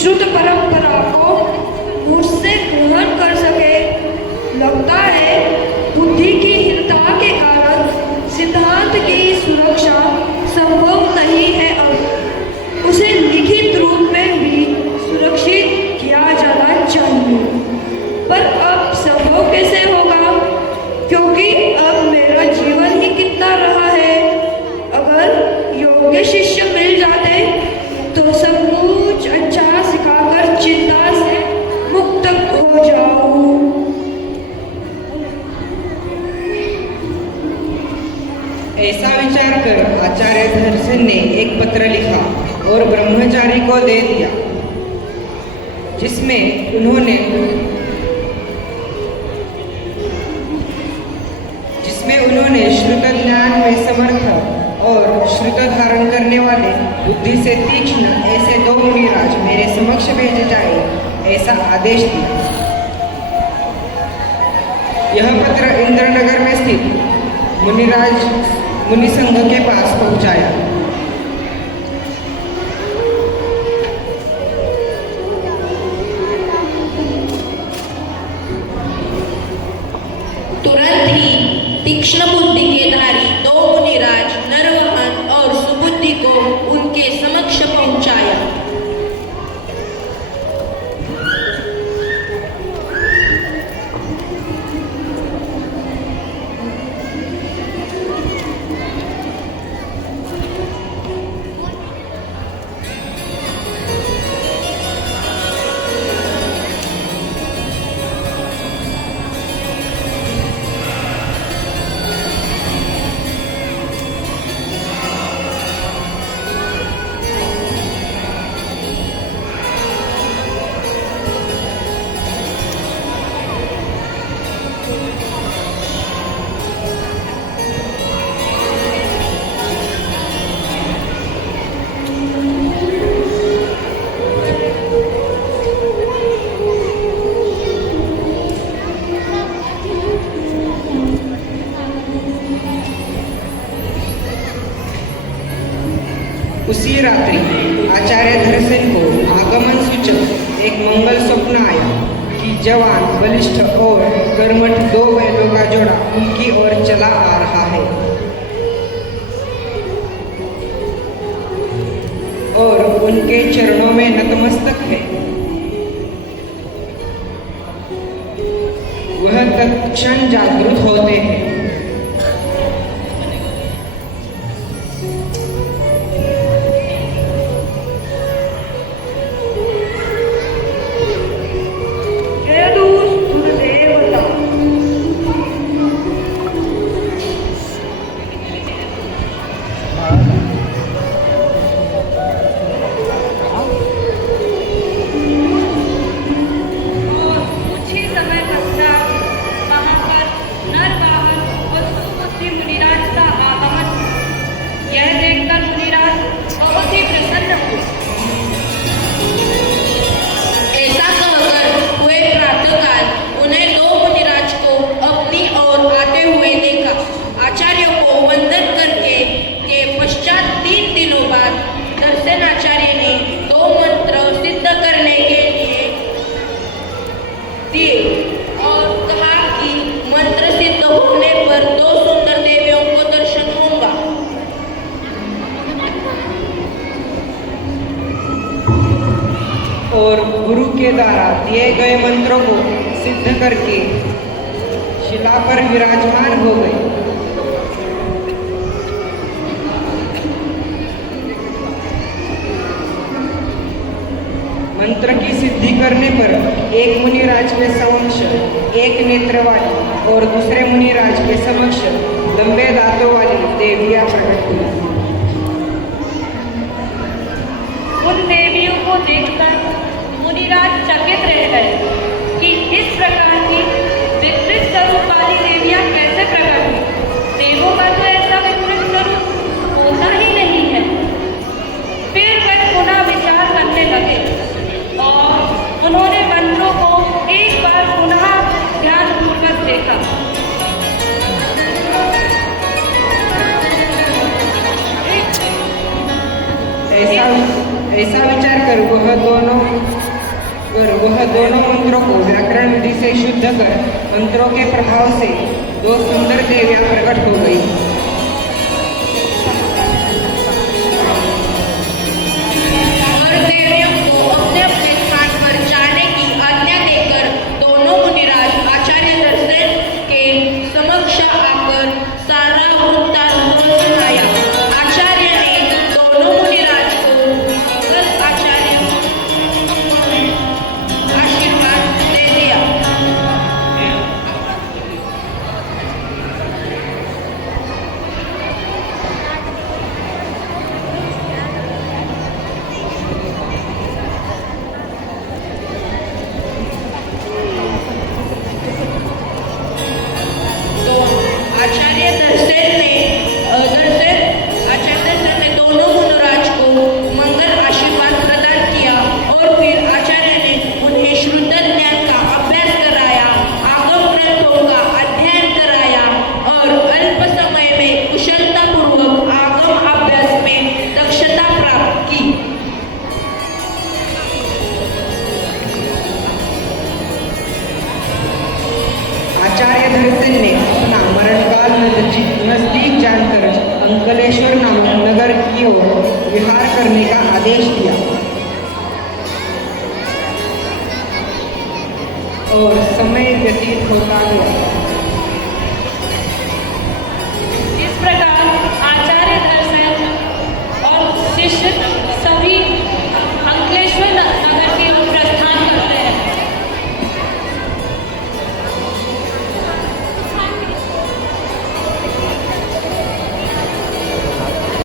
श्रुत परंपरा को मुझसे ग्रहण कर सके। लगता है बुद्धि की हीनता के कारण सिद्धांत की सुरक्षा संभव नहीं है। अब उसे लिखित रूप में भी सुरक्षित किया जाना चाहिए, पर अब संभव कैसे होगा, क्योंकि अब मेरा जीवन ही कितना रहा है। अगर योग्य शिष्य मिल जाते तो सब कुछ अच्छा सिखाकर चिंता से मुक्त हो जाऊं। ऐसा विचार कर आचार्य धनसेन ने एक पत्र लिखा और ब्रह्मचारी को दे दिया, जिसमें उन्होंने श्रुत ज्ञान में समर्थ और श्रुत धारण करने वाले, बुद्धि से तीक्ष्ण ऐसे 2 मुनिराज मेरे समक्ष भेजे जाए, ऐसा आदेश दिया। यह पत्र इंद्रनगर में स्थित मुनि संघ के पास पहुंचाया। तुरंत ही तीक्ष्ण बुद्धि के धारी 2 मुनिराज नरवाहन और सुबुद्धि को उनके समक्ष पहुंचाया। उसी रात्रि आचार्य धनसेन को आगमन सूचक एक मंगल स्वप्न आया कि जवान, बलिष्ठ और कर्मठ 2 बैलों का जोड़ा उनकी ओर चला आ रहा है और उनके चरणों में नतमस्तक है। वह तत्क्षण जागृत होते हैं। और गुरु के द्वारा दिए गए मंत्रों को सिद्ध करके शिला पर विराजमान हो गए। मंत्र की सिद्धि करने पर एक मुनिराज के समक्ष एक नेत्र वाली और दूसरे मुनिराज के समक्ष लंबे दांतों वाली देवियां प्रकट हुई। उन देवियों को देखकर मुनिराज चकित रह गए कि इस प्रकार की विकृत स्वरूप वाली देवियां कैसे प्रकट हुई। देवों का तो ऐसा विकृत स्वरूप होता ही नहीं है। फिर वे पुनः विचार करने लगे और उन्होंने मंत्रों को एक बार पुनः ध्यानपूर्वक देखा। ऐसा विचार कर वह दोनों मंत्रों को व्याकरण विधि से शुद्ध कर मंत्रों के प्रभाव से दो सुंदर देवियां प्रकट हो गई। और देवियों को अपने अपने स्थान पर जाने की आज्ञा देकर दोनों मुनिराज आचार्य दर्शन के समक्ष आकर सारा वृत्तांत सुनाया। आचार्य ने दोनों मुनिराज को मंगल आशीर्वाद दे दिया। तो आचार्य दर्शन ने दोनों मुनिराज को मंगल आशीर्वाद प्रदान किया और फिर आचार्य ने उन्हें श्रुत ज्ञान का अभ्यास कराया, आगम ग्रंथों का अध्ययन कराया और अल्प समय में कुशलता पूर्वक आगम अभ्यास में दक्षता प्राप्त की। आचार्य दर्शन ने अपना मरणकाल नजदीक जानकर अंकलेश्वर नामक नगर की ओर विहार करने का आदेश दिया और समय व्यतीत होता गया।